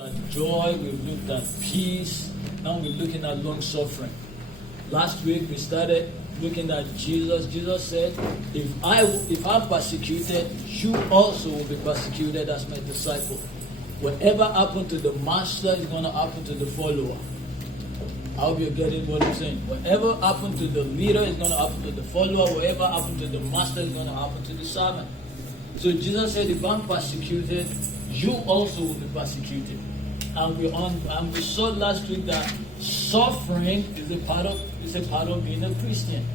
At joy, we've looked at peace, now we're looking at long suffering. Last week we started looking at Jesus. Jesus said, if I'm persecuted, you also will be persecuted as my disciple. Whatever happened to the master is going to happen to the follower. I hope you're getting what I'm saying. Whatever happened to the leader is going to happen to the follower. Whatever happened to the master is going to happen to the servant. So Jesus said, if I'm persecuted, you also will be persecuted. And we saw last week that suffering is a part of being a Christian.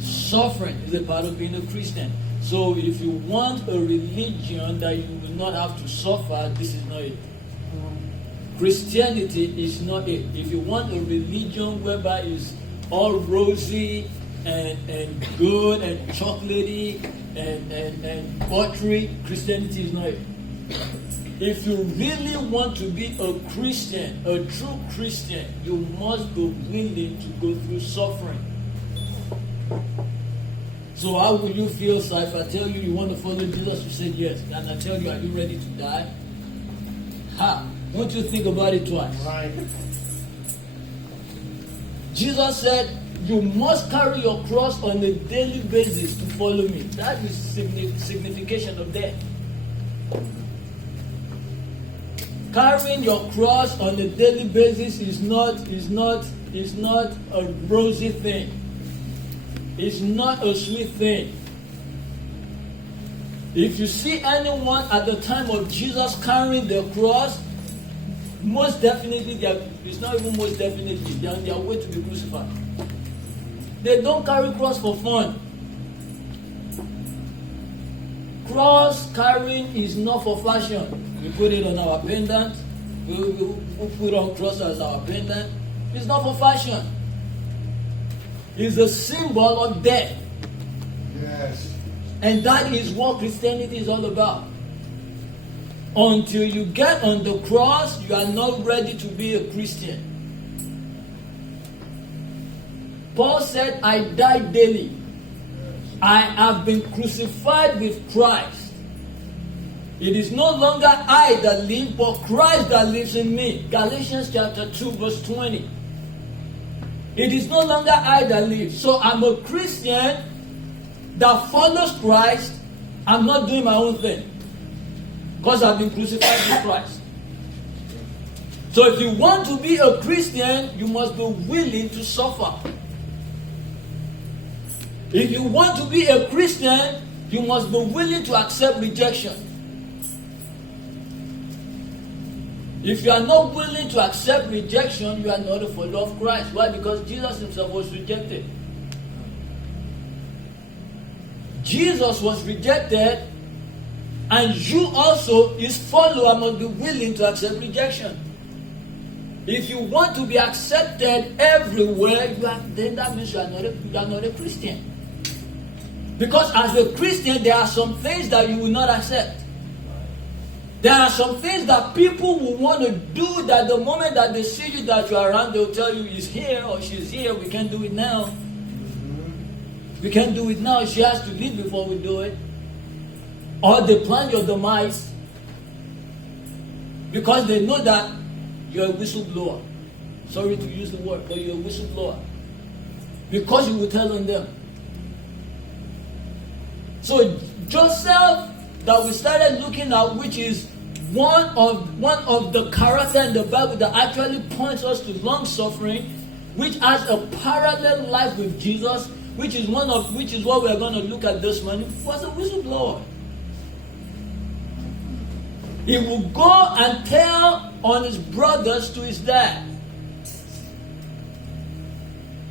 Suffering is a part of being a Christian. So if you want a religion that you will not have to suffer, this is not it. Christianity is not it. If you want a religion whereby it's all rosy and good and chocolatey and buttery, Christianity is not it. If you really want to be a Christian, a true Christian, you must be willing to go through suffering. So how will you feel, sir, if I tell you you want to follow Jesus? You said yes. And I tell you, are you ready to die? Won't you think about it twice? Right. Jesus said, you must carry your cross on a daily basis to follow me. That is signification of death. Carrying your cross on a daily basis is not a rosy thing. It's not a sweet thing. If you see anyone at the time of Jesus carrying the cross, most definitely, it's not even most definitely, they're on their way to be crucified. They don't carry cross for fun. Cross carrying is not for fashion. We put it on our pendant. We put on cross as our pendant. It's not for fashion. It's a symbol of death. Yes. And that is what Christianity is all about. Until you get on the cross, you are not ready to be a Christian. Paul said, I die daily. I have been crucified with Christ. It is no longer I that live, but Christ that lives in me. Galatians chapter 2 verse 20. It is no longer I that live. So I'm a Christian that follows Christ. I'm not doing my own thing. Because I've been crucified with Christ. So if you want to be a Christian, you must be willing to suffer. If you want to be a Christian, you must be willing to accept rejection. If you are not willing to accept rejection, you are not a follower of Christ. Why? Because Jesus himself was rejected. Jesus was rejected, and you also, his follower, must be willing to accept rejection. If you want to be accepted everywhere, then that means you are not a Christian. Because as a Christian, there are some things that you will not accept. There are some things that people will want to do that the moment that they see you that you are around, they'll tell you he's here or she's here, we can't do it now. We can't do it now, she has to leave before we do it. Or they plan your demise because they know that you're a whistleblower. Sorry to use the word, but you're a whistleblower. Because you will tell on them. So Joseph, that we started looking at, which is one of the character in the Bible that actually points us to long suffering, which has a parallel life with Jesus, which is what we are going to look at this morning, was a whistleblower. He will go and tell on his brothers to his dad.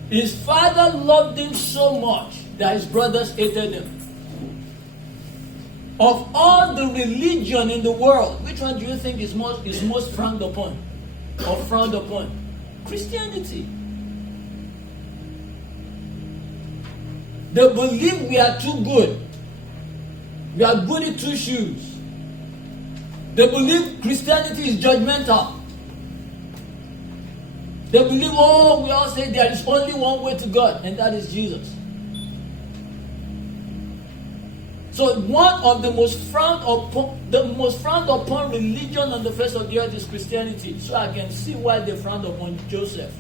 His father loved him so much that his brothers hated him. Of all the religion in the world, which one do you think is most frowned upon? Or frowned upon? Christianity. They believe we are too good. We are goody two shoes. They believe Christianity is judgmental. They believe, we all say there is only one way to God, and that is Jesus. So one of the most frowned upon religion on the face of the earth is Christianity. So I can see why they frowned upon Joseph.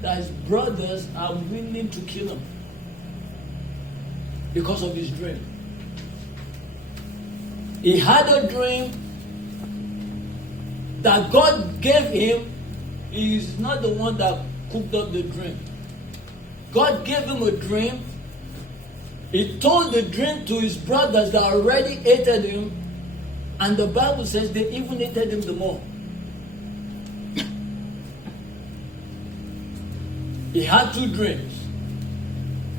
That his brothers are willing to kill him because of his dream. He had a dream that God gave him. He is not the one that cooked up the dream. God gave him a dream. He told the dream to his brothers that already hated him, and the Bible says they even hated him the more. He had two dreams.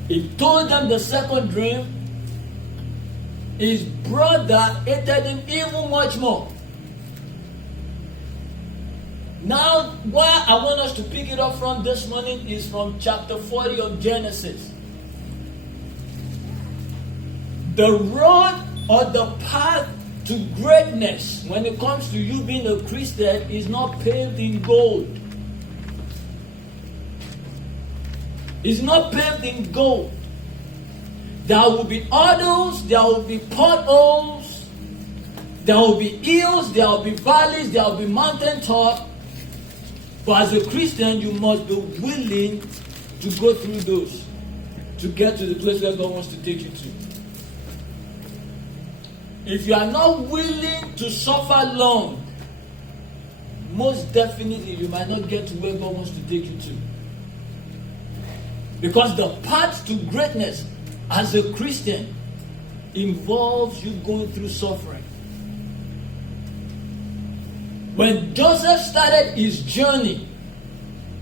He told them the second dream. His brother hated him even much more. Now, where I want us to pick it up from this morning is from chapter 40 of Genesis. The road or the path to greatness when it comes to you being a Christian is not paved in gold. It's not paved in gold. There will be hurdles, there will be potholes, there will be hills, there will be valleys, there will be mountain top. But as a Christian, you must be willing to go through those to get to the place where God wants to take you to. If you are not willing to suffer long, most definitely you might not get to where God wants to take you to. Because the path to greatness as a Christian involves you going through suffering. When Joseph started his journey,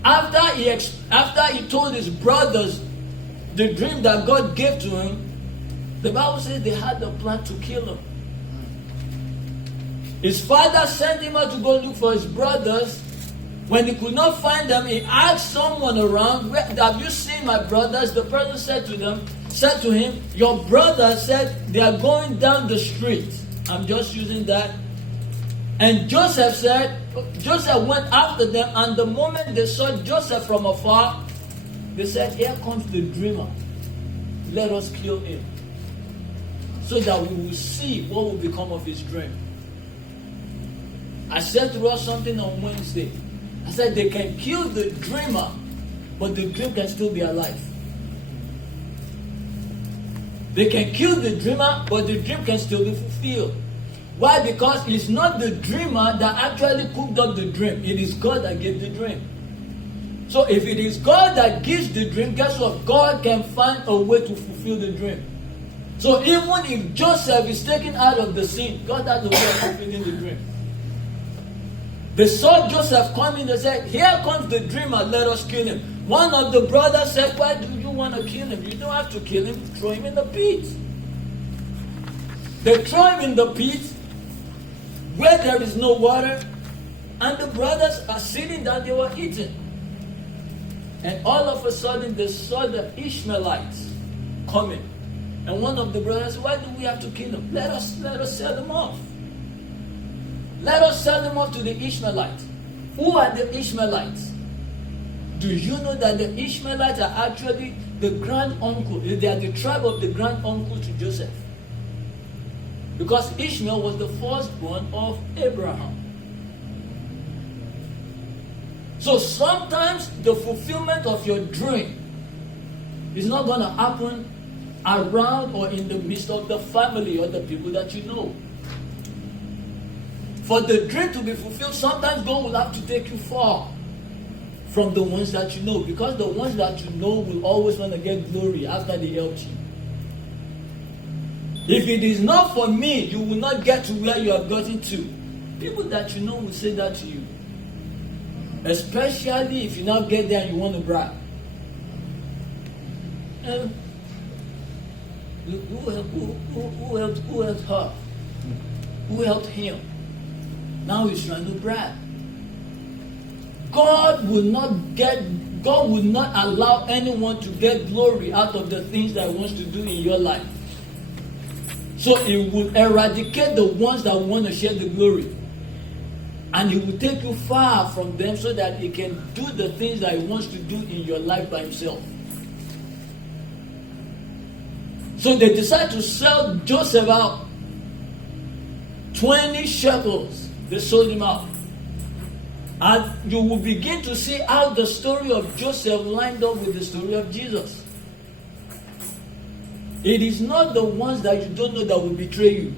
after he told his brothers the dream that God gave to him, the Bible says they had a plan to kill him. His father sent him out to go look for his brothers. When he could not find them, he asked someone around, "Have you seen my brothers?" The person said to him, "Your brother said they are going down the street." I'm just using that. And Joseph went after them, and the moment they saw Joseph from afar, they said, "Here comes the dreamer. Let us kill him, so that we will see what will become of his dream." I said to us something on Wednesday. I said they can kill the dreamer, but the dream can still be alive. They can kill the dreamer, but the dream can still be fulfilled. Why? Because it's not the dreamer that actually cooked up the dream. It is God that gave the dream. So if it is God that gives the dream, guess what? God can find a way to fulfill the dream. So even if Joseph is taken out of the scene, God has a way of fulfilling the dream. They saw Joseph coming. They said, "Here comes the dreamer, let us kill him." One of the brothers said, "Why do you want to kill him? You don't have to kill him. Throw him in the pit." They throw him in the pit where there is no water, and the brothers are sitting down, they were eating. And all of a sudden they saw the Ishmaelites coming. And one of the brothers said, "Why do we have to kill him? Let us sell them off. Let us sell them off to the Ishmaelites." Who are the Ishmaelites? Do you know that the Ishmaelites are actually the grand uncle? They are the tribe of the grand uncle to Joseph. Because Ishmael was the firstborn of Abraham. So sometimes the fulfillment of your dream is not going to happen around or in the midst of the family or the people that you know. For the dream to be fulfilled, sometimes God will have to take you far from the ones that you know. Because the ones that you know will always want to get glory after they helped you. If it is not for me, you will not get to where you have gotten to. People that you know will say that to you. Especially if you now get there and you want to brag. Who helped her? Who helped him? Now he's trying to brag. God will not allow anyone to get glory out of the things that he wants to do in your life. So he will eradicate the ones that want to share the glory. And he will take you far from them so that he can do the things that he wants to do in your life by himself. So they decided to sell Joseph out. 20 shekels. They sold him out. And you will begin to see how the story of Joseph lined up with the story of Jesus. It is not the ones that you don't know that will betray you.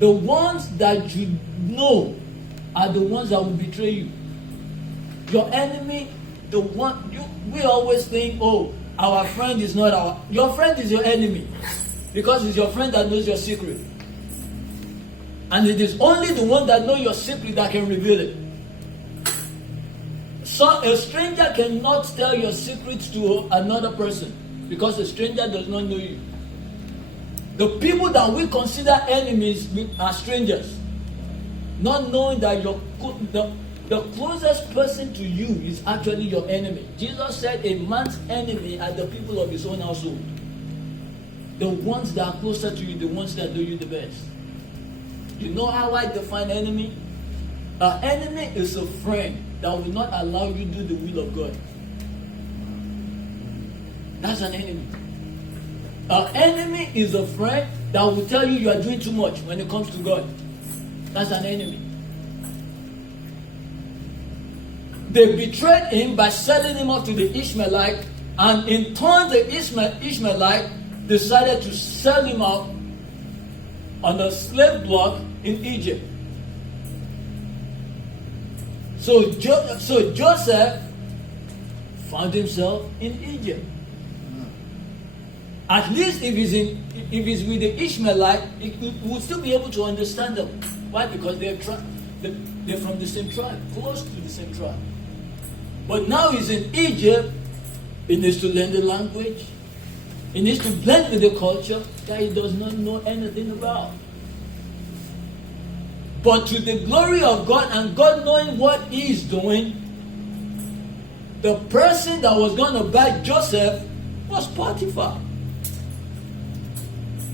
The ones that you know are the ones that will betray you. Your enemy, the one we always think, oh, our friend is not our. Your friend is your enemy, because it's your friend that knows your secret, and it is only the one that knows your secret that can reveal it. So a stranger cannot tell your secrets to another person, because a stranger does not know you. The people that we consider enemies are strangers, not knowing that the closest person to you is actually your enemy. Jesus said a man's enemy are the people of his own household. The ones that are closer to you, the ones that know you the best. You know how I define enemy? An enemy is a friend that will not allow you to do the will of God. That's an enemy. An enemy is a friend that will tell you are doing too much when it comes to God. That's an enemy. They betrayed him by selling him off to the Ishmaelite, and in turn the Ishmaelite decided to sell him out on a slave block in Egypt. So Joseph found himself in Egypt. At least if he's with the Ishmaelite, he would still be able to understand them. Why? Because they're from the same tribe, close to the same tribe. But now he's in Egypt. He needs to learn the language. He needs to blend with the culture that he does not know anything about. But to the glory of God, and God knowing what he is doing, the person that was going to buy Joseph was Potiphar,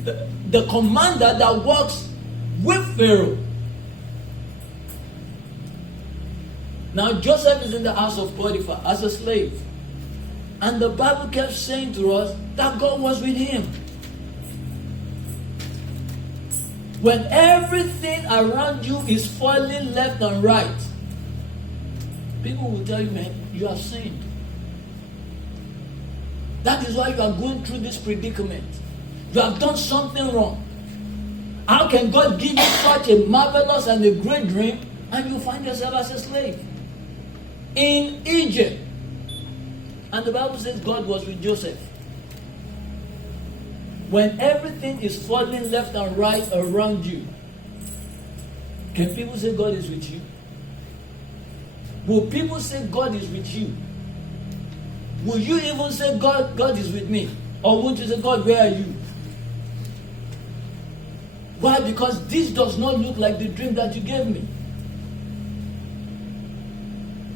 the commander that works with Pharaoh. Now Joseph is in the house of Potiphar as a slave. And the Bible kept saying to us that God was with him. When everything around you is falling left and right, people will tell you, man, you have sinned. That is why you are going through this predicament. You have done something wrong. How can God give you such a marvelous and a great dream, and you find yourself as a slave in Egypt? And the Bible says God was with Joseph. When everything is falling left and right around you, can people say God is with you? Will people say God is with you? Will you even say God is with me? Or won't you say, God, where are you? Why? Because this does not look like the dream that you gave me.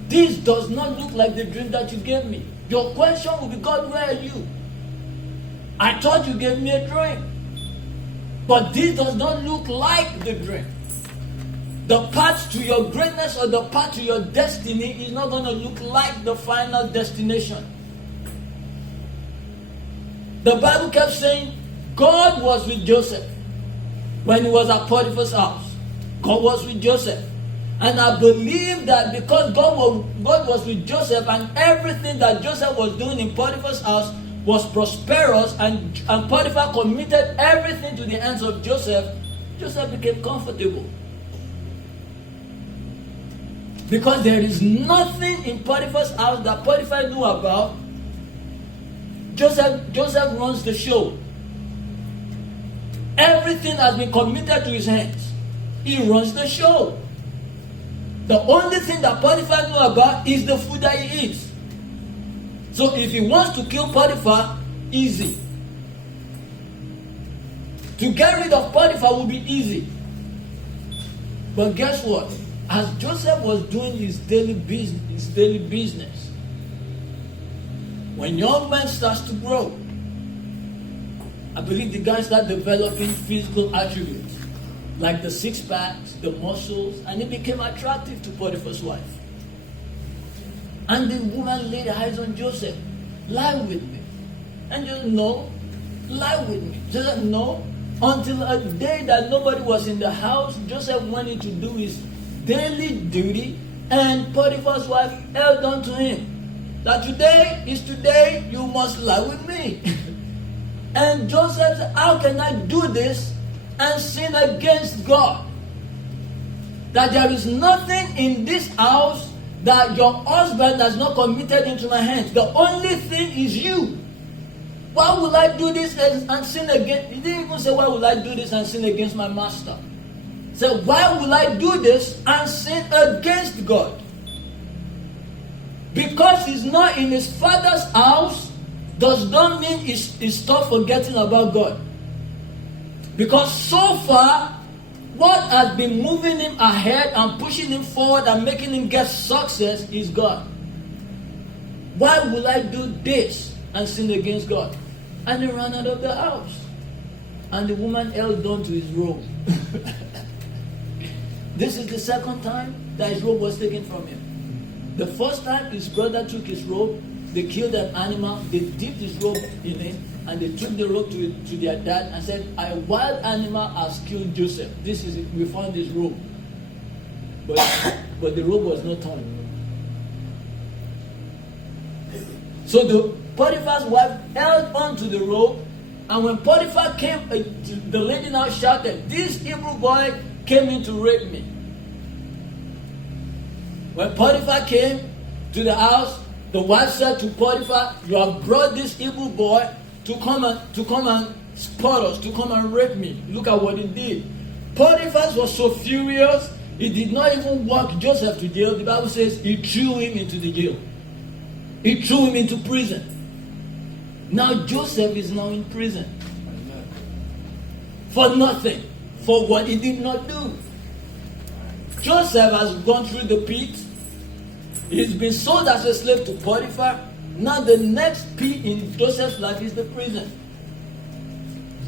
This does not look like the dream that you gave me. Your question will be, God, where are you? I thought you gave me a dream. But this does not look like the dream. The path to your greatness or the path to your destiny is not going to look like the final destination. The Bible kept saying God was with Joseph when he was at Potiphar's house. God was with Joseph. And I believe that because God was with Joseph, and everything that Joseph was doing in Potiphar's house was prosperous, and Potiphar committed everything to the hands of Joseph, Joseph became comfortable. Because there is nothing in Potiphar's house that Potiphar knew about. Joseph runs the show. Everything has been committed to his hands. He runs the show. The only thing that Potiphar knew about is the food that he eats. So if he wants to kill Potiphar, easy. To get rid of Potiphar will be easy. But guess what? As Joseph was doing his daily business, when young man starts to grow, I believe the guy starts developing physical attributes, like the six packs, the muscles, and he became attractive to Potiphar's wife. And the woman laid eyes on Joseph. lie with me. And just no, lie with me. Just no. Until a day that nobody was in the house, Joseph wanted to do his daily duty, and Potiphar's wife held on to him. That today is today, you must lie with me. And Joseph said, how can I do this and sin against God? That there is nothing in this house that your husband has not committed into my hands. The only thing is you. Why will I do this and sin against? He didn't even say, why will I do this and sin against my master? He said, why will I do this and sin against God? Because he's not in his father's house does not mean he's stop forgetting about God. Because so far, what has been moving him ahead and pushing him forward and making him get success is God. Why will I do this and sin against God? And he ran out of the house. And the woman held on to his robe. This is the second time that his robe was taken from him. The first time his brother took his robe, they killed an animal, they dipped his robe in it, and they took the robe to their dad and said, a wild animal has killed Joseph. This is it. We found his robe. But the robe was not torn. So the Potiphar's wife held on to the robe, and when Potiphar came, the lady now shouted, this Hebrew boy came in to rape me. When Potiphar came to the house, the wife said to Potiphar, you have brought this Hebrew boy to come and spot us, to come and rape me. Look at what he did. Potiphar was so furious, he did not even walk Joseph to jail. The Bible says he threw him into the jail. He threw him into prison. Now Joseph is now in prison. For nothing. For what he did not do. Joseph has gone through the pit. He's been sold as a slave to Potiphar. Now the next P in Joseph's life is the prison.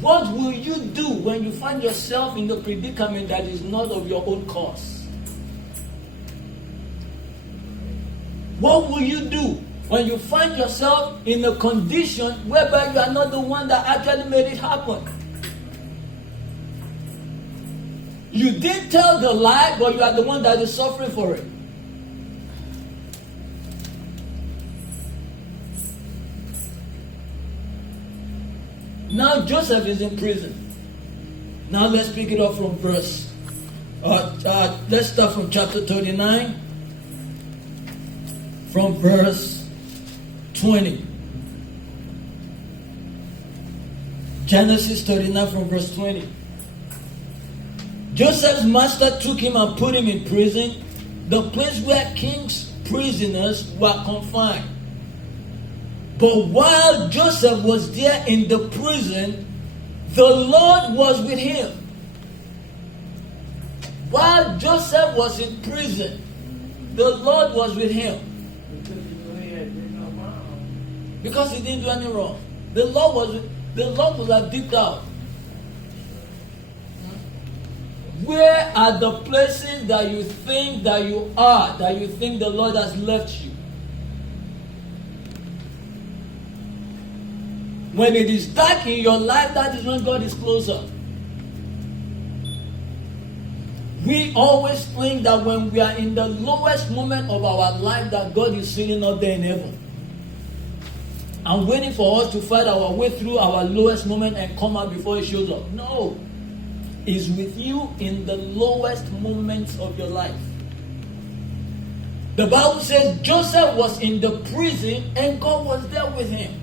What will you do when you find yourself in the predicament that is not of your own cause? What will you do when you find yourself in a condition whereby you are not the one that actually made it happen? You did tell the lie, but you are the one that is suffering for it. Now Joseph is in prison. Now let's pick it up from verse. Let's start from chapter 39. From verse 20. Genesis 39 from verse 20. Joseph's master took him and put him in prison, the place where king's prisoners were confined. But while Joseph was there in the prison, the Lord was with him. While Joseph was in prison, the Lord was with him. Because he didn't do any wrong. The Lord would have dipped out. Where are the places that you think that you are, that you think the Lord has left you? When it is dark in your life, that is when God is closer. We always think that when we are in the lowest moment of our life, that God is sitting up there in heaven and waiting for us to fight our way through our lowest moment and come out before He shows up. No. He's with you in the lowest moments of your life. The Bible says Joseph was in the prison and God was there with him.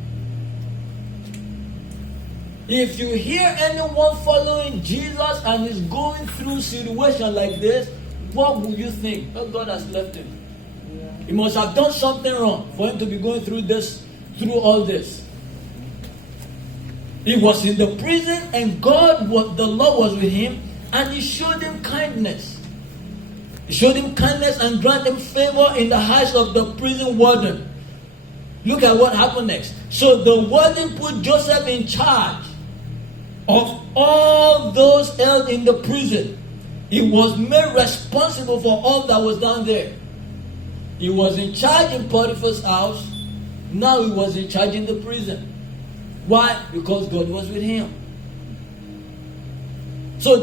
If you hear anyone following Jesus and is going through a situation like this, what would you think? Oh, God has left him. He must have done something wrong for him to be going through this, through all this. He was in the prison and the Lord was with him, and He showed him kindness. He showed him kindness and granted him favor in the eyes of the prison warden. Look at what happened next. So the warden put Joseph in charge of all those held in the prison. He was made responsible for all that was down there. He was in charge in Potiphar's house. Now he was in charge in the prison. Why? Because God was with him. So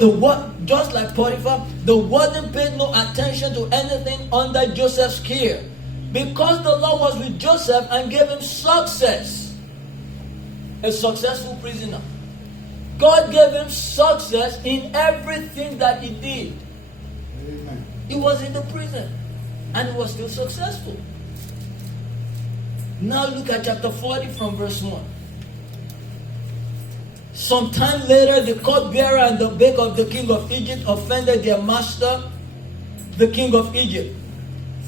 just like Potiphar, the warden paid no attention to anything under Joseph's care, because the Lord was with Joseph and gave him success. A successful prisoner. God gave him success in everything that he did. Amen. He was in the prison and he was still successful. Now look at chapter 40 from verse 1. Sometime later, the cupbearer and the baker of the king of Egypt offended their master, the king of Egypt.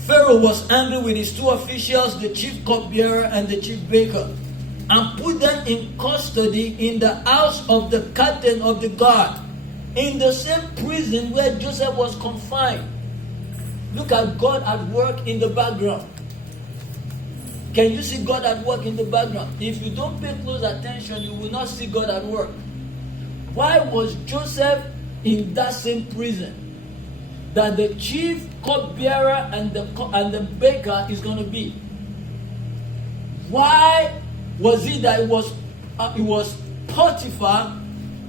Pharaoh was angry with his two officials, the chief cupbearer and the chief baker, and put them in custody in the house of the captain of the guard, in the same prison where Joseph was confined. Look at God at work in the background. Can you see God at work in the background? If you don't pay close attention, you will not see God at work. Why was Joseph in that same prison that the chief cupbearer and the baker is going to be? Why was it that it was Potiphar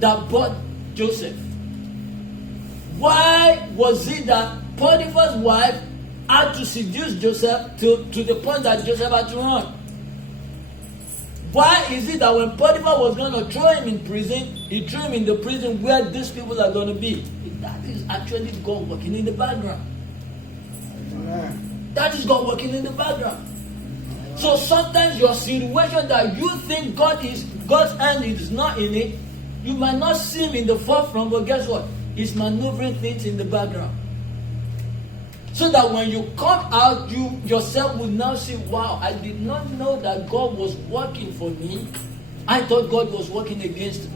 that bought Joseph? Why was it that Potiphar's wife had to seduce Joseph to the point that Joseph had to run? Why is it that when Potiphar was going to throw him in prison, he threw him in the prison where these people are going to be? That is actually God working in the background. Amen. That is God working in the background. So sometimes your situation that you think God's hand is not in it, you might not see him in the forefront, but guess what? He's maneuvering things in the background. So that when you come out, you yourself will now see, wow, I did not know that God was working for me. I thought God was working against me.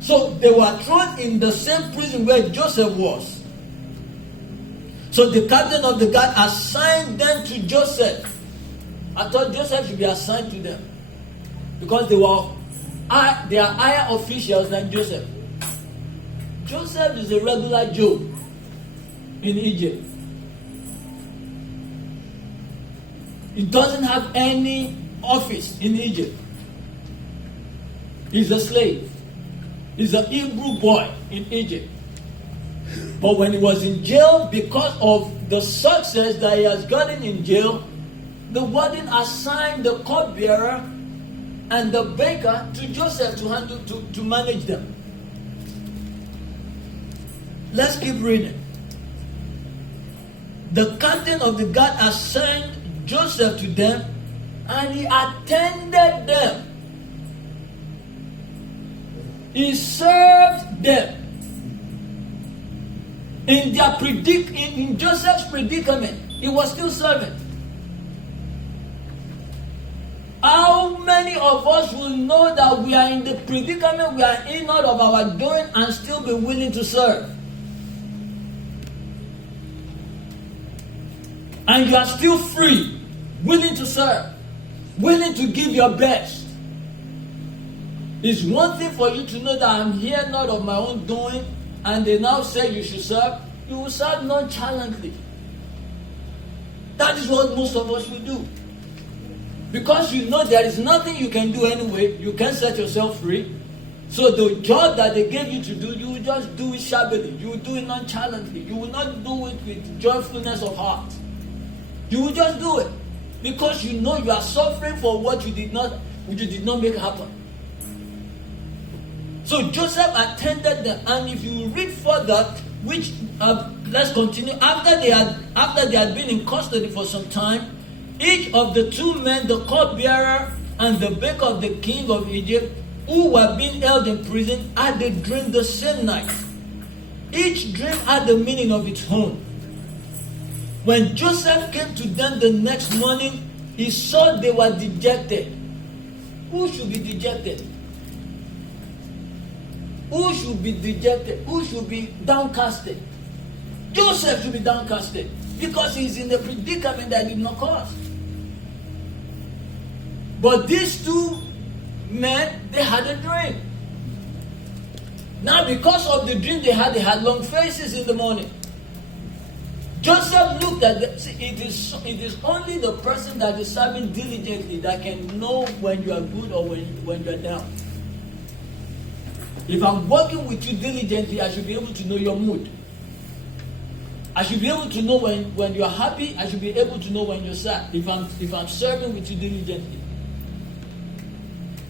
So they were thrown in the same prison where Joseph was. So the captain of the guard assigned them to Joseph. I thought Joseph should be assigned to them, because they are higher officials than Joseph. Joseph is a regular Joe in Egypt. He doesn't have any office in Egypt. He's a slave. He's a Hebrew boy in Egypt. But when he was in jail, because of the success that he has gotten in jail, the warden assigned the cupbearer and the baker to Joseph to manage them. Let's keep reading. The captain of the guard assigned Joseph to them, and he attended them. He served them. In Joseph's predicament, he was still serving. How many of us will know that we are in the predicament we are in out of our doing and still be willing to serve? And you are still free, willing to serve, willing to give your best. It's one thing for you to know that I'm here not of my own doing, and they now say you should serve. You will serve nonchalantly. That is what most of us will do. Because you know there is nothing you can do anyway. You can't set yourself free. So the job that they gave you to do, you will just do it shabbily. You will do it nonchalantly. You will not do it with joyfulness of heart. You will just do it because you know you are suffering for what you did not make happen. So Joseph attended them, and if you read further, let's continue. After they had been in custody for some time, each of the two men, the cupbearer and the baker of the king of Egypt, who were being held in prison, had a dream the same night. Each dream had the meaning of its own. When Joseph came to them the next morning, he saw they were dejected. Who should be dejected? Who should be dejected? Who should be downcasted? Joseph should be downcasted because he's in the predicament that he did not cause. But these two men, they had a dream. Now because of the dream they had long faces in the morning. Joseph looked at it is only the person that is serving diligently that can know when you are good or when you are down. If I'm working with you diligently, I should be able to know your mood. I should be able to know when you are happy. I should be able to know when you're sad. If I'm serving with you diligently.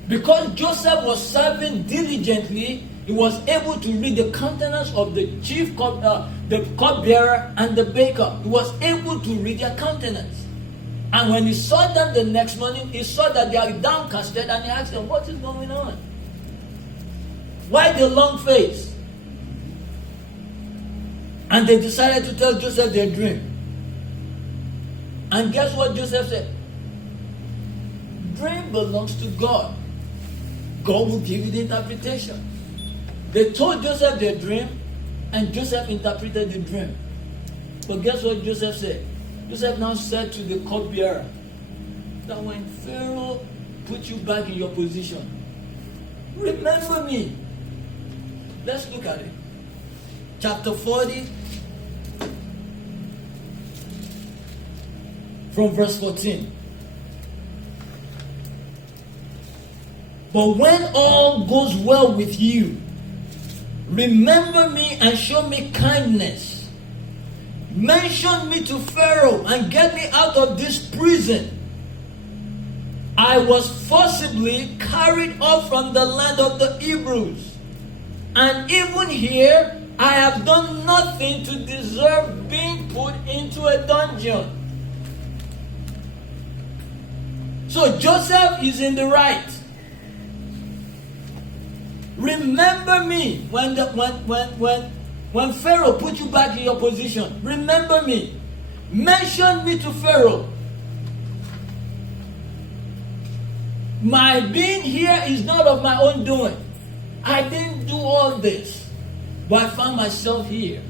Because Joseph was serving diligently, he was able to read the countenance of the chief the cupbearer and the baker. He was able to read their countenance. And when he saw them the next morning, he saw that they are downcasted, and he asked them, what is going on? Why the long face? And they decided to tell Joseph their dream. And guess what Joseph said? Dream belongs to God. God will give you the interpretation. They told Joseph their dream, and Joseph interpreted the dream. But guess what Joseph said? Joseph now said to the cupbearer that when Pharaoh put you back in your position, remember me. Let's look at it. Chapter 40, from verse 14. But when all goes well with you, remember me and show me kindness. Mention me to Pharaoh and get me out of this prison. I was forcibly carried off from the land of the Hebrews. And even here, I have done nothing to deserve being put into a dungeon. So Joseph is in the right. Remember me when Pharaoh put you back in your position. Remember me. Mention me to Pharaoh. My being here is not of my own doing. I didn't do all this, but I found myself here.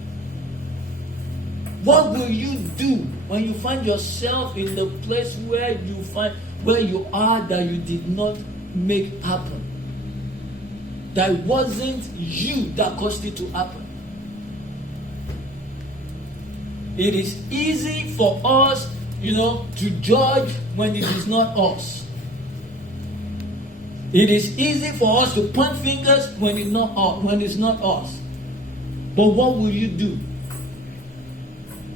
What will you do when you find yourself in the place where you are that you did not make happen? That wasn't you that caused it to happen. It is easy for us, to judge when it is not us. It is easy for us to point fingers when it's not us. But what will you do?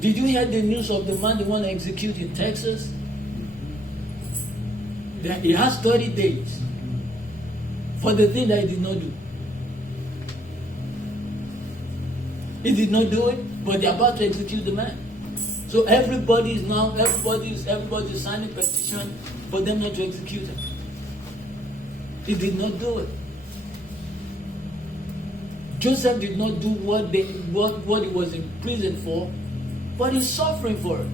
Did you hear the news of the man they want to execute in Texas? That he has 30 days for the thing that he did not do. He did not do it, but they're about to execute the man. So everybody is signing a petition for them not to execute him. He did not do it. Joseph did not do what he was in prison for, but he's suffering for it.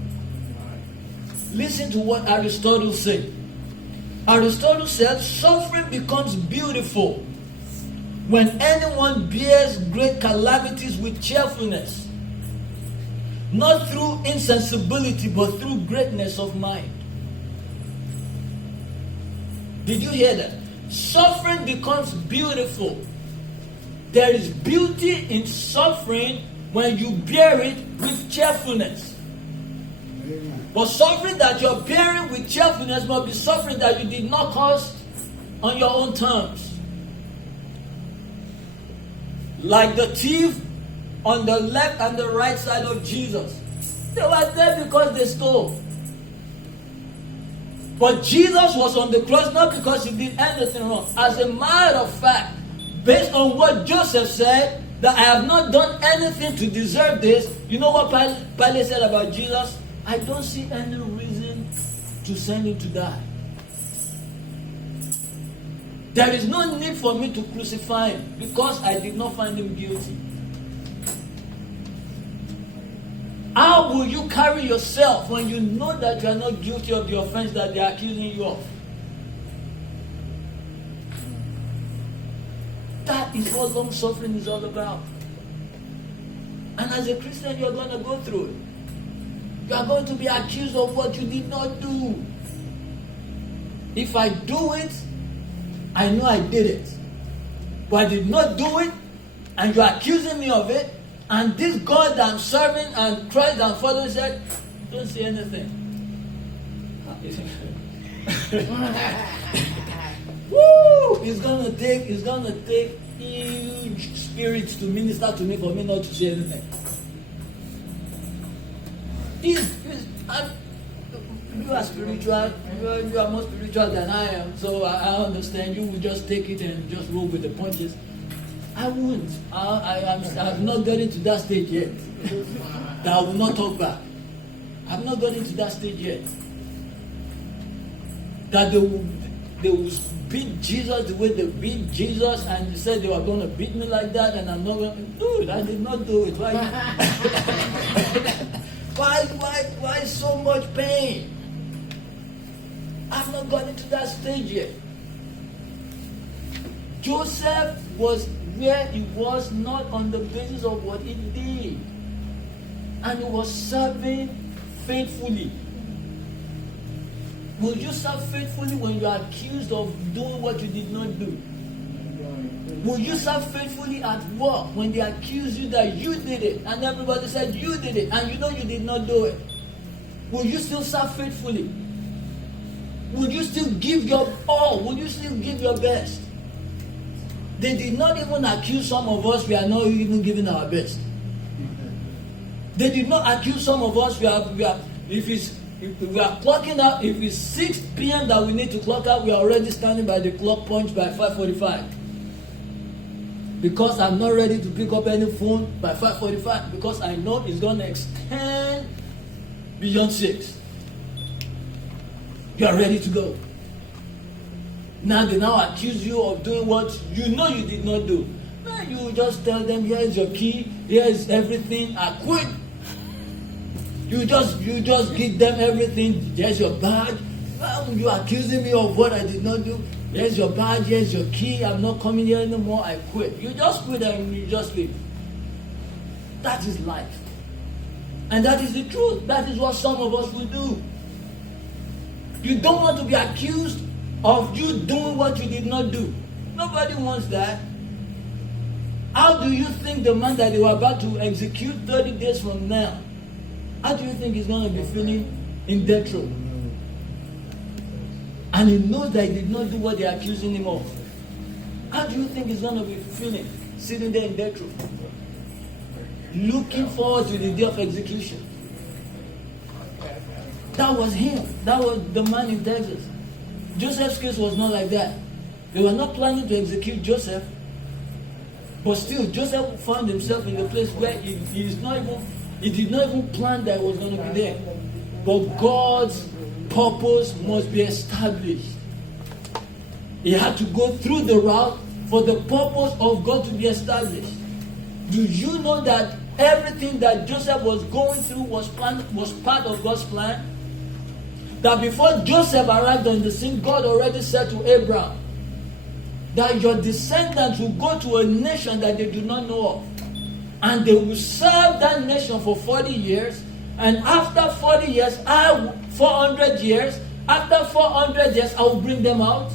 Listen to what Aristotle said. Aristotle said, suffering becomes beautiful when anyone bears great calamities with cheerfulness, not through insensibility, but through greatness of mind. Did you hear that? Suffering becomes beautiful. There is beauty in suffering when you bear it with cheerfulness. Amen. But suffering that you're bearing with cheerfulness must be suffering that you did not cause on your own terms. Like the thief on the left and the right side of Jesus. They were there because they stole. But Jesus was on the cross not because he did anything wrong. As a matter of fact, based on what Joseph said, that I have not done anything to deserve this, you know what Pilate said about Jesus? I don't see any reason to send him to die. There is no need for me to crucify him because I did not find him guilty. How will you carry yourself when you know that you are not guilty of the offense that they are accusing you of? That is what long suffering is all about. And as a Christian, you are going to go through it. You are going to be accused of what you did not do. If I do it, I know I did it. But I did not do it, and you are accusing me of it, And this God that I'm serving and Christ that I'm following said, don't say anything. Woo! It's gonna take huge spirits to minister to me for me not to say anything. You are spiritual. You are more spiritual than I am. So I understand. You will just take it and just roll with the punches. I won't. I've not gotten to that stage yet. That I will not talk back. I've not gotten to that stage yet. That they will beat Jesus the way they beat Jesus, and they said they were going to beat me like that, and I'm not going to do it. I did not do it. Why? Why so much pain? I've not gotten to that stage yet. Joseph was where he was not on the basis of what he did, and he was serving faithfully. Will you serve faithfully when you are accused of doing what you did not do? Will you serve faithfully at work when they accuse you that you did it and everybody said you did it and you know you did not do it? Will you still serve faithfully? Will you still give your all? Will you still give your best? They did not even accuse some of us we are not even giving our best. They did not accuse some of us if we are clocking out, if it's 6 p.m. that we need to clock out, we are already standing by the clock punch by 5:45. Because I'm not ready to pick up any phone by 5:45 because I know it's going to extend beyond 6. You are ready to go. Now they now accuse you of doing what you know you did not do. Now you just tell them, here is your key, here is everything, I quit. You just give them everything. Here's your badge. Well, you are accusing me of what I did not do. Here's your badge. Here's your key. I'm not coming here anymore. I quit. You just quit and you just leave. That is life. And that is the truth. That is what some of us will do. You don't want to be accused of you doing what you did not do. Nobody wants that. How do you think the man that they were about to execute 30 days from now, how do you think he's going to be feeling in death row? And he knows that he did not do what they're accusing him of. How do you think he's going to be feeling sitting there in death row? Looking forward to the day of execution. That was him. That was the man in Texas. Joseph's case was not like that. They were not planning to execute Joseph. But still, Joseph found himself in a place where he did not even plan that he was going to be there. But God's purpose must be established. He had to go through the route for the purpose of God to be established. Do you know that everything that Joseph was going through was part of God's plan? That before Joseph arrived on the scene, God already said to Abraham that your descendants will go to a nation that they do not know of. And they will serve that nation for 40 years. And after 40 years, 400 years, after 400 years, I will bring them out.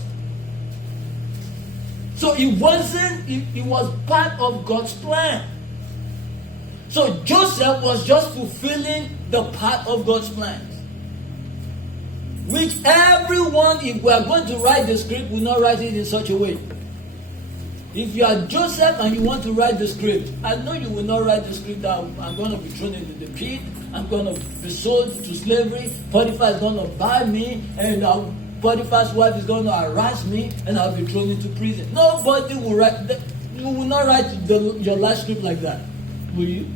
So it was part of God's plan. So Joseph was just fulfilling the part of God's plan. Which everyone, if we are going to write the script, will not write it in such a way. If you are Joseph and you want to write the script, I know you will not write the script that I'm going to be thrown into the pit, I'm going to be sold to slavery, Potiphar is going to buy me, and Potiphar's wife is going to harass me, and I'll be thrown into prison. Nobody will write that. You will not write your life script like that, will you?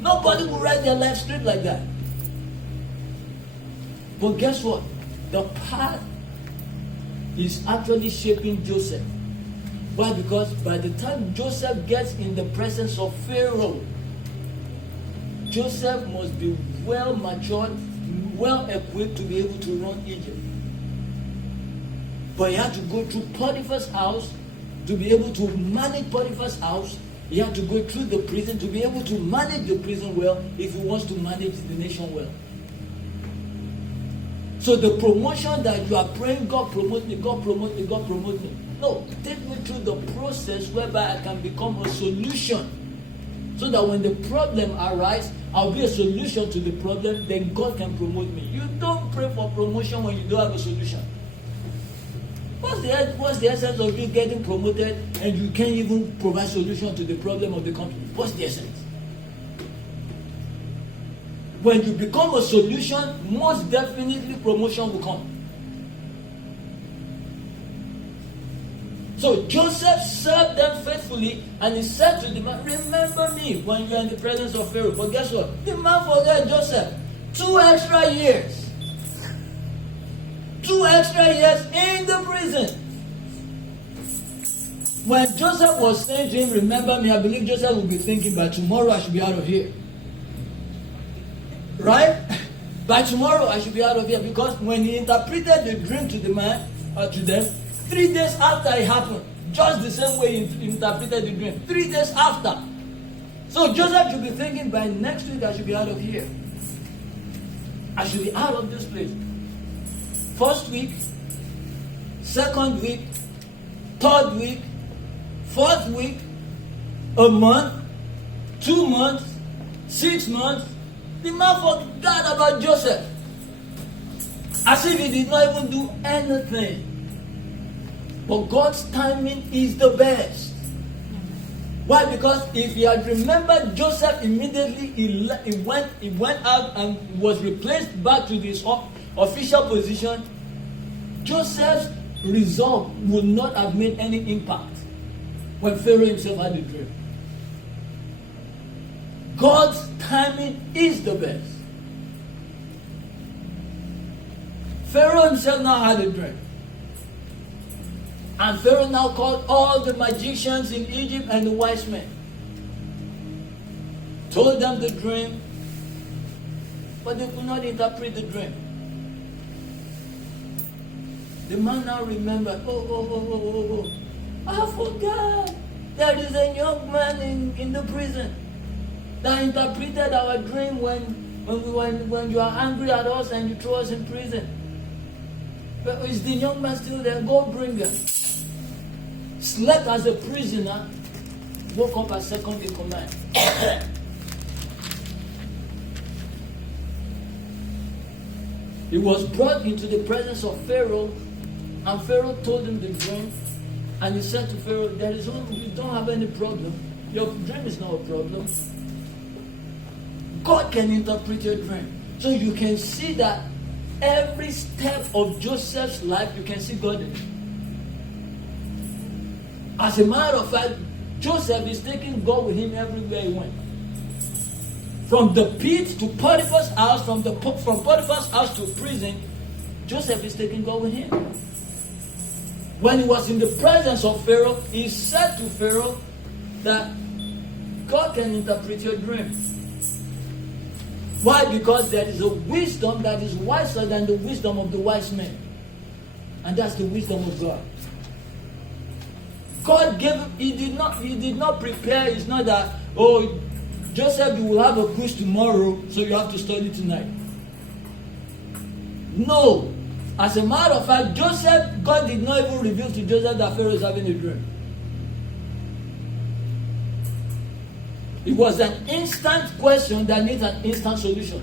Nobody will write their life script like that. But guess what? The path is actually shaping Joseph. Why? Because by the time Joseph gets in the presence of Pharaoh, Joseph must be well matured, well equipped to be able to run Egypt. But he had to go through Potiphar's house to be able to manage Potiphar's house. He had to go through the prison to be able to manage the prison well if he wants to manage the nation well. So the promotion that you are praying, God promote me, God promote me, God promote me. No, take me through the process whereby I can become a solution So that when the problem arises, I'll be a solution to the problem, then God can promote me. You don't pray for promotion when you don't have a solution. What's the essence of you getting promoted and you can't even provide solution to the problem of the company? What's the essence? When you become a solution, most definitely promotion will come. So Joseph served them faithfully, and he said to the man, remember me when you are in the presence of Pharaoh. But guess what? The man forgot Joseph. 2 extra years. 2 extra years in the prison. When Joseph was saying to him, remember me, I believe Joseph would be thinking, by tomorrow I should be out of here. Right? By tomorrow I should be out of here. Because when he interpreted the dream to the man, to them, 3 days after it happened, just the same way he interpreted the dream. 3 days after. So Joseph should be thinking, by next week I should be out of here. I should be out of this place. First week, second week, third week, fourth week, a month, 2 months, 6 months. The man forgot about Joseph. As if he did not even do anything. But God's timing is the best. Why? Because if he had remembered Joseph immediately, he went out and was replaced back to his official position, Joseph's resolve would not have made any impact when Pharaoh himself had the dream. God's timing is the best. Pharaoh himself now had a dream. And Pharaoh now called all the magicians in Egypt and the wise men. Told them the dream, but they could not interpret the dream. The man now remembered, oh, I forgot. There is a young man in the prison that interpreted our dream when you are angry at us and you throw us in prison. But is the young man still there? Go bring him. Slept as a prisoner, woke up as second in command. He was brought into the presence of Pharaoh, and Pharaoh told him the dream, and he said to Pharaoh, you don't have any problem. Your dream is not a problem. God can interpret your dream. So you can see that every step of Joseph's life, you can see God in it. As a matter of fact, Joseph is taking God with him everywhere he went. From the pit to Potiphar's house, from Potiphar's house to prison, Joseph is taking God with him. When he was in the presence of Pharaoh, he said to Pharaoh that God can interpret your dream. Why? Because there is a wisdom that is wiser than the wisdom of the wise men. And that's the wisdom of God. God gave him, he did not prepare. It's not that, Joseph, you will have a quiz tomorrow, so you have to study tonight. No. As a matter of fact, God did not even reveal to Joseph that Pharaoh is having a dream. It was an instant question that needs an instant solution.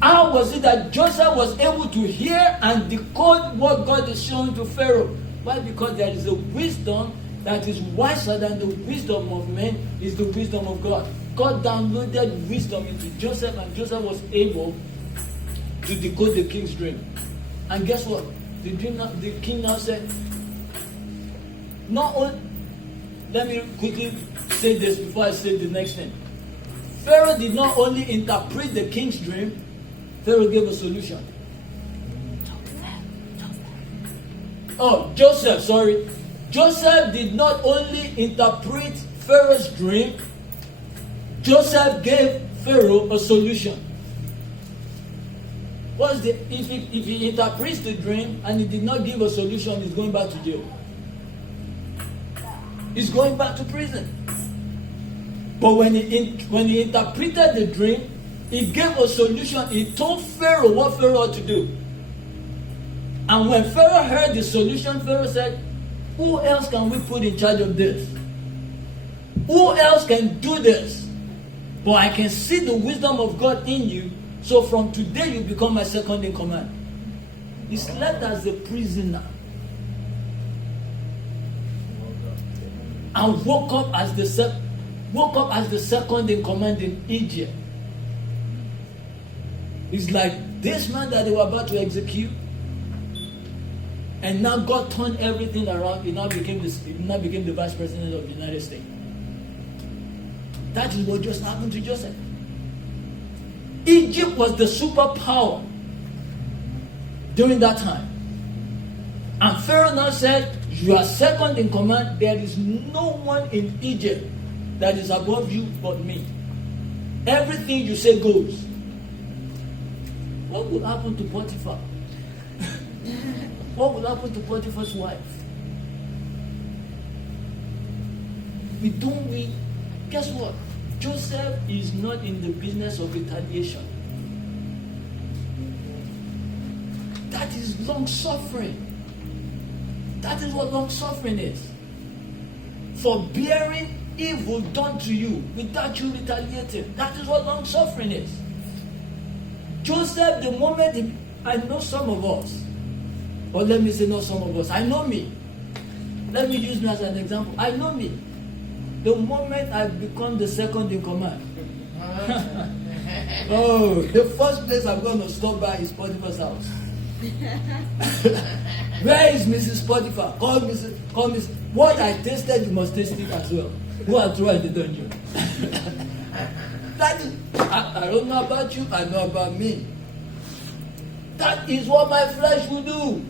How was it that Joseph was able to hear and decode what God is showing to Pharaoh? Why? Because there is a wisdom that is wiser than the wisdom of men, is the wisdom of God. God downloaded wisdom into Joseph, and Joseph was able to decode the king's dream. And guess what? The king now said, let me quickly say this before I say the next thing. Pharaoh did not only interpret the king's dream, Pharaoh gave a solution. Joseph did not only interpret Pharaoh's dream, Joseph gave Pharaoh a solution. If he interprets the dream and he did not give a solution, he's going back to jail. He's going back to prison. But when he interpreted the dream, he gave a solution. He told Pharaoh what Pharaoh ought to do. And when Pharaoh heard the solution, Pharaoh said, who else can we put in charge of this? Who else can do this? But I can see the wisdom of God in you. So from today you become my second in command. He's left as a prisoner. And woke up as the second in command in Egypt. It's like this man that they were about to execute. And now God turned everything around. He now became the vice president of the United States. That is what just happened to Joseph. Egypt was the superpower during that time. And Pharaoh now said, you are second in command. There is no one in Egypt that is above you but me. Everything you say goes. What will happen to Potiphar? What will happen to Potiphar's wife? Guess what? Joseph is not in the business of retaliation. That is long suffering. That is what long suffering is. Forbearing evil done to you without you retaliating. That is what long suffering is. Joseph, the moment I know some of us, or let me say not some of us, I know me. Let me use me as an example. I know me. The moment I become the second in command, the first place I'm going to stop by is Potiphar's house. Where is Mrs. Potiphar? Call Mrs. What I tasted, you must taste it as well. Who are trying the dungeon? That is, I don't know about you, I know about me. That is what my flesh will do.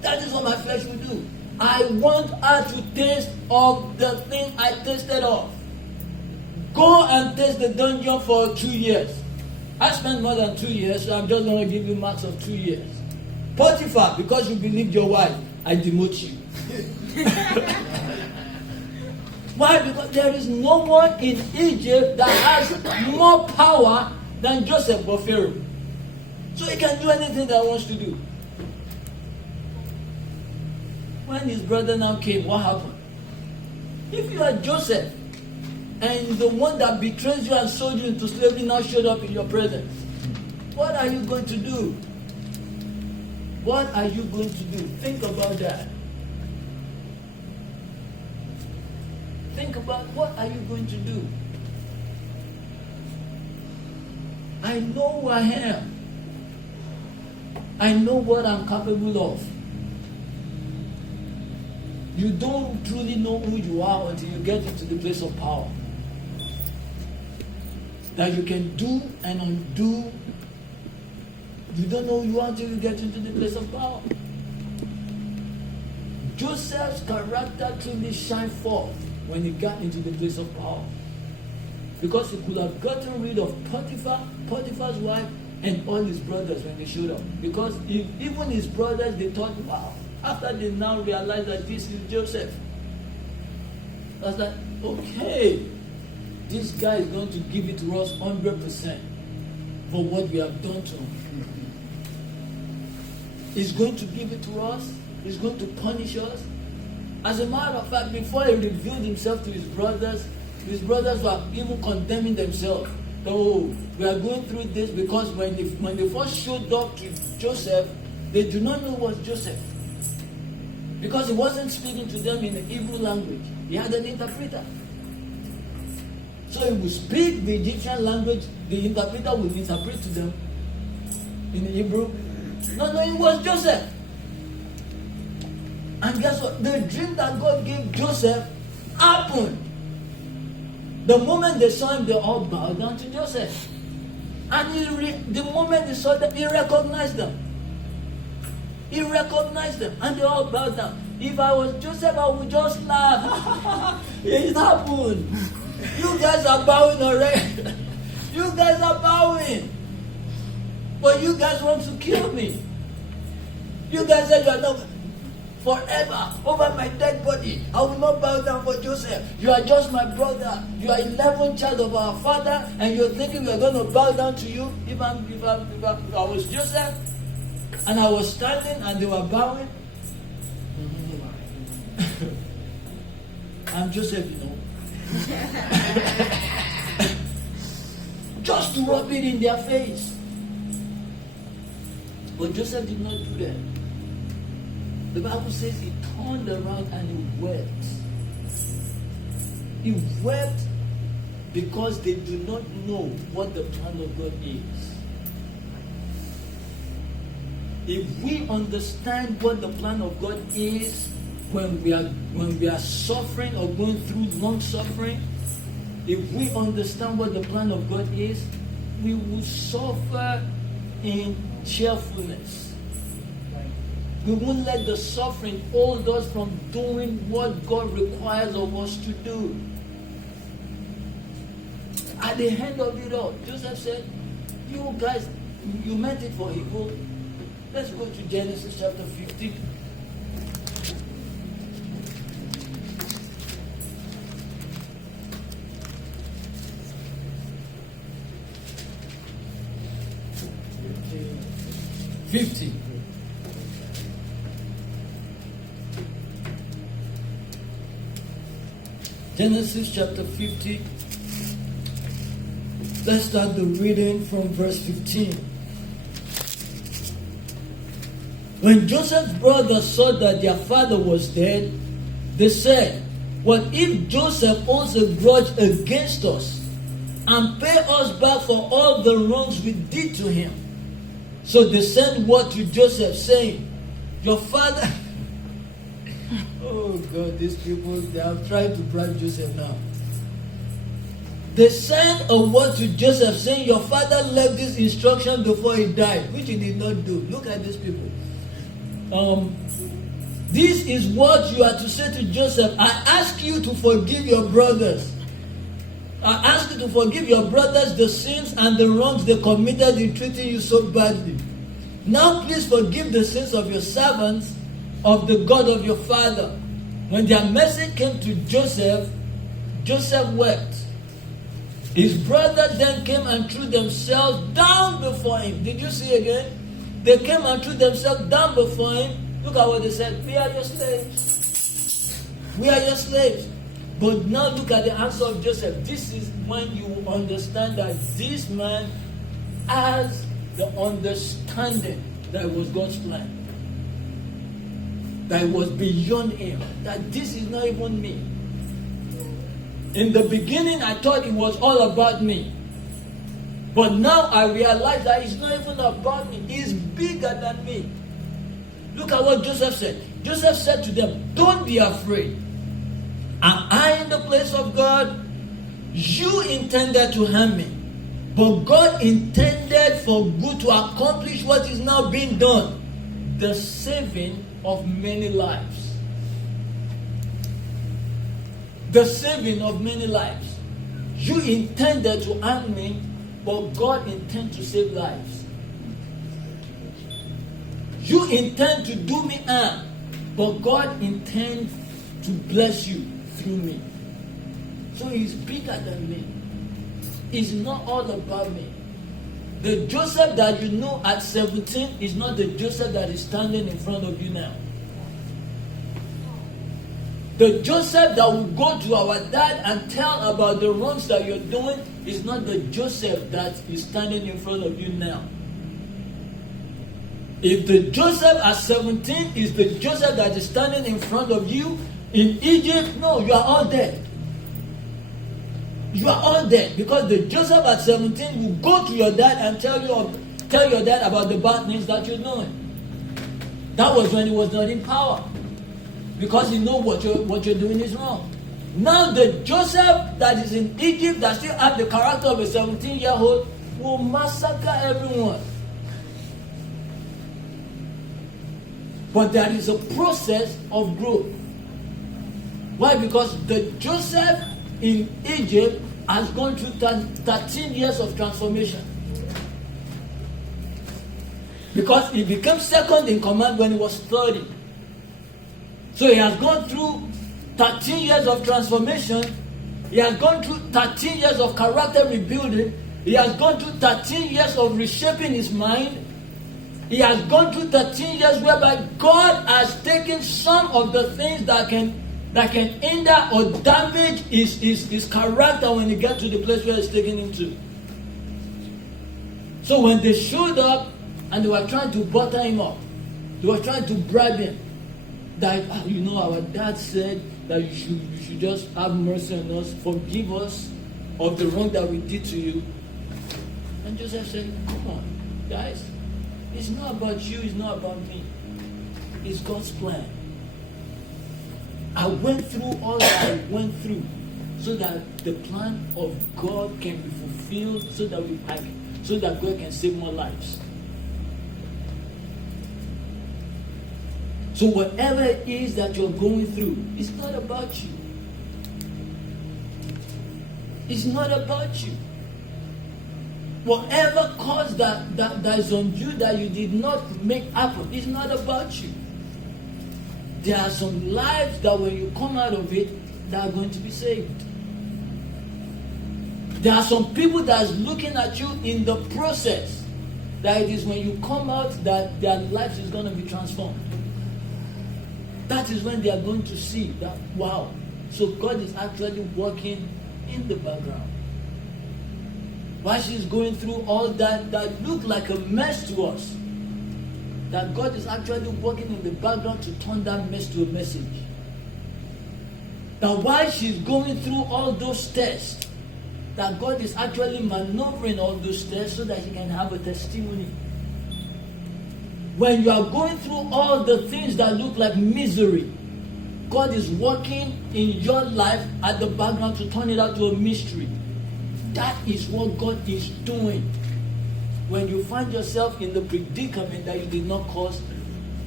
That is what my flesh will do. I want her to taste of the thing I tasted of. Go and taste the dungeon for 2 years. I spent more than 2 years, so I'm just going to give you marks of 2 years. Potiphar, because you believed your wife, I demote you. Why? Because there is no one in Egypt that has more power than Joseph or Pharaoh. So he can do anything that he wants to do. When his brother now came, what happened? If you are Joseph, and the one that betrays you and sold you into slavery now showed up in your presence, what are you going to do? What are you going to do? Think about that. Think about what are you going to do? I know who I am. I know what I'm capable of. You don't truly know who you are until you get into the place of power. That you can do and undo. You don't know who you are until you get into the place of power. Joseph's character truly shined forth when he got into the place of power. Because he could have gotten rid of Potiphar's wife, and all his brothers when they showed up. Because even his brothers, they thought, wow. After they now realized that this is Joseph, I was like, okay, this guy is going to give it to us 100% for what we have done to him. He's going to give it to us. He's going to punish us. As a matter of fact, before he revealed himself to his brothers were even condemning themselves. Oh, we are going through this because when they first showed up to Joseph, they do not know what Joseph. Because he wasn't speaking to them in the Hebrew language. He had an interpreter. So he would speak the Egyptian language, the interpreter would interpret to them in the Hebrew. No, it was Joseph. And guess what? The dream that God gave Joseph happened. The moment they saw him, they all bowed down to Joseph. And the moment they saw them, he recognized them. He recognized them, and they all bowed down. If I was Joseph, I would just laugh. It happened. You guys are bowing already. You guys are bowing. But you guys want to kill me. You guys said you are not forever over my dead body. I will not bow down for Joseph. You are just my brother. You are 11th child of our father, and you're thinking we are going to bow down to you. If I was Joseph, and I was standing, and they were bowing, I'm Joseph, Just to rub it in their face. But Joseph did not do that. The Bible says he turned around and he wept. He wept because they do not know what the plan of God is. If we understand what the plan of God is when we are suffering or going through long suffering, if we understand what the plan of God is, we will suffer in cheerfulness. We won't let the suffering hold us from doing what God requires of us to do. At the end of it all, Joseph said, you guys, you meant it for evil. Let's go to Genesis chapter 50. Genesis chapter 50. Let's start the reading from verse 15. When Joseph's brothers saw that their father was dead, they said, what if Joseph holds a grudge against us and pay us back for all the wrongs we did to him? So they sent word to Joseph saying, your father... Oh God, these people, they have tried to bribe Joseph now. They sent a word to Joseph saying, your father left this instruction before he died, which he did not do. Look at these people. This is what you are to say to Joseph. I ask you to forgive your brothers. I ask you to forgive your brothers the sins and the wrongs they committed in treating you so badly. Now please forgive the sins of your servants, of the God of your father. When their message came to Joseph, Joseph wept. His brothers then came and threw themselves down before him. Did you see again? They came and threw themselves down before him. Look at what they said. We are your slaves. We are your slaves. But now look at the answer of Joseph. This is when you understand that this man has the understanding that it was God's plan. That it was beyond him. That this is not even me. In the beginning, I thought it was all about me. But now I realize that it's not even about me. It's bigger than me. Look at what Joseph said. Joseph said to them, don't be afraid. Am I in the place of God? You intended to harm me. But God intended for good to accomplish what is now being done. The saving of many lives. The saving of many lives. You intended to harm me, but God intends to save lives. You intend to do me harm, but God intends to bless you through me. So He's bigger than me. It's not all about me. The Joseph that you know at 17 is not the Joseph that is standing in front of you now. The Joseph that will go to our dad and tell about the wrongs that you're doing is not the Joseph that is standing in front of you now. If the Joseph at 17 is the Joseph that is standing in front of you in Egypt, no, you are all dead. You are all dead because the Joseph at 17 will go to your dad and tell your dad about the bad things that you're doing. That was when he was not in power. Because you know what you're doing is wrong. Now the Joseph that is in Egypt that still has the character of a 17-year-old will massacre everyone. But there is a process of growth. Why? Because the Joseph in Egypt has gone through 13 years of transformation. Because he became second in command when he was 30. So he has gone through 13 years of transformation. He has gone through 13 years of character rebuilding. He has gone through 13 years of reshaping his mind. He has gone through 13 years whereby God has taken some of the things that that can hinder or damage his character when he gets to the place where he's taken him to. So when they showed up and they were trying to butter him up, they were trying to bribe him, that our dad said that you should just have mercy on us, forgive us of the wrong that we did to you. And Joseph said, come on, guys, it's not about you, it's not about me. It's God's plan. I went through all that I went through so that the plan of God can be fulfilled, so that God can save more lives. So whatever it is that you're going through, it's not about you. It's not about you. Whatever cause that is on you that you did not make happen, it's not about you. There are some lives that when you come out of it, that are going to be saved. There are some people that is looking at you in the process, that it is when you come out that their lives is going to be transformed. That is when they are going to see that, wow, so God is actually working in the background. While she's going through all that look like a mess to us, that God is actually working in the background to turn that mess to a message. That while she's going through all those tests, that God is actually maneuvering all those tests so that she can have a testimony. When you are going through all the things that look like misery, God is working in your life at the background to turn it out to a mystery. That is what God is doing. When you find yourself in the predicament that you did not cause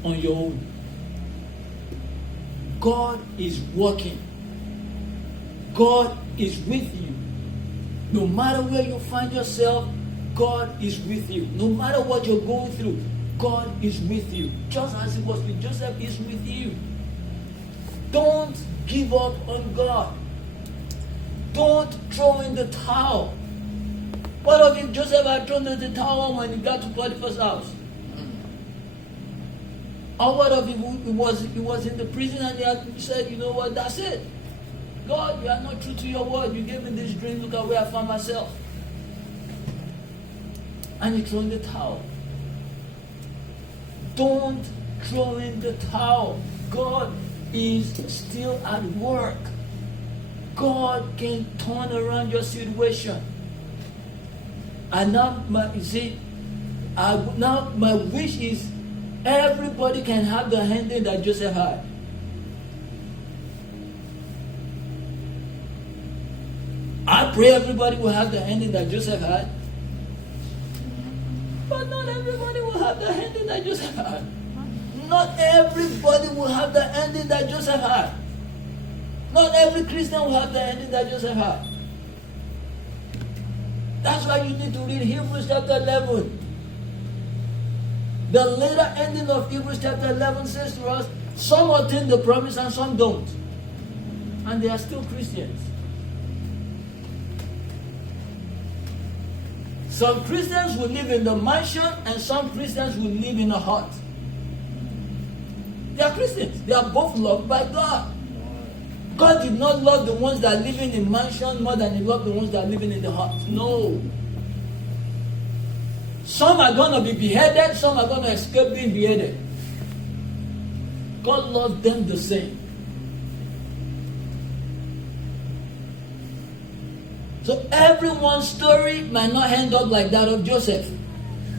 on your own, God is working. God is with you. No matter where you find yourself, God is with you. No matter what you're going through, God is with you. Just as it was with Joseph, is with you. Don't give up on God. Don't throw in the towel. What if Joseph had thrown in the towel when he got to Potiphar's house? Or what if he was in the prison and he had said, you know what, that's it. God, you are not true to your word. You gave me this dream. Look at where I found myself. And he threw in the towel. Don't throw in the towel. God is still at work. God can turn around your situation. And now, my wish is everybody can have the ending that Joseph had. I pray everybody will have the ending that Joseph had. But not everybody will have the ending that Joseph had. Not everybody will have the ending that Joseph had. Not every Christian will have the ending that Joseph had. That's why you need to read Hebrews chapter 11. The later ending of Hebrews chapter 11 says to us, some attain the promise and some don't. And they are still Christians. Some Christians will live in the mansion and some Christians will live in a hut. They are Christians. They are both loved by God. God did not love the ones that are living in mansion more than he loved the ones that are living in the hut. No. Some are going to be beheaded. Some are going to escape being beheaded. God loves them the same. So everyone's story might not end up like that of Joseph.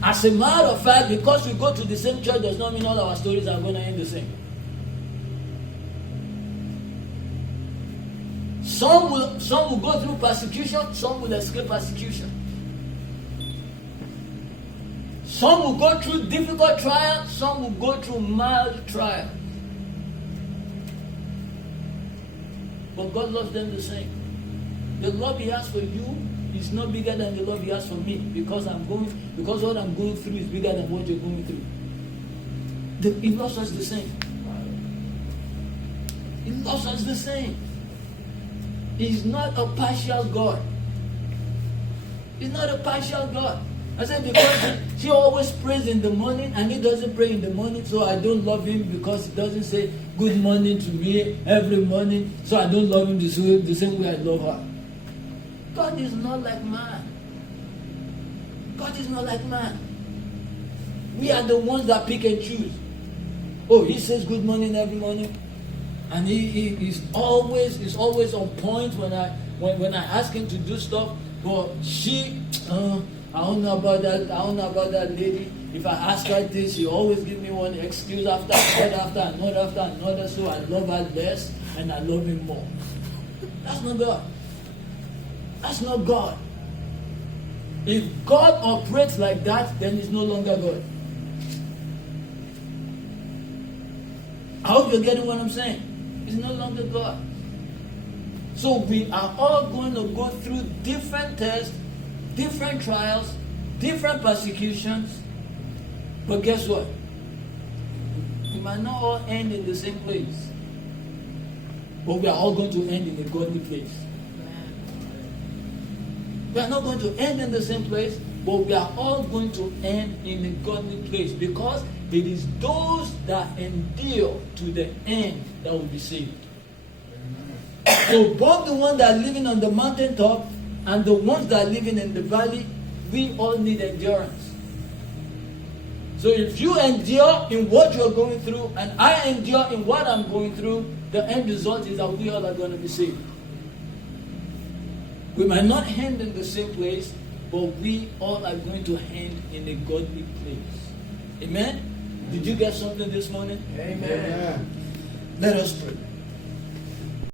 As a matter of fact, because we go to the same church does not mean all our stories are going to end the same. Some will go through persecution, some will escape persecution. Some will go through difficult trials, some will go through mild trials. But God loves them the same. The love he has for you is not bigger than the love he has for me, because what I'm going through is bigger than what you're going through. He loves us the same. He loves us the same. He's not a partial God. He's not a partial God. I said, because she always prays in the morning and he doesn't pray in the morning, so I don't love him because he doesn't say good morning to me every morning, so I don't love him the same way I love her. God is not like man. God is not like man. We are the ones that pick and choose. Oh, he says good morning every morning, and he is always on point when I ask him to do stuff. But she, I don't know about that. I don't know about that lady. If I ask her this, she always give me one excuse after another. So I love her less and I love him more. That's not God. That's not God. If God operates like that, then it's no longer God. I hope you're getting what I'm saying. It's no longer God. So we are all going to go through different tests, different trials, different persecutions. But guess what? We might not all end in the same place. But we are all going to end in a godly place. We are not going to end in the same place, but we are all going to end in a godly place, because it is those that endure to the end that will be saved. So both the ones that are living on the mountaintop and the ones that are living in the valley, we all need endurance. So if you endure in what you're going through and I endure in what I'm going through, the end result is that we all are going to be saved. We might not end in the same place, but we all are going to end in a godly place. Amen? Did you get something this morning? Amen. Let us pray.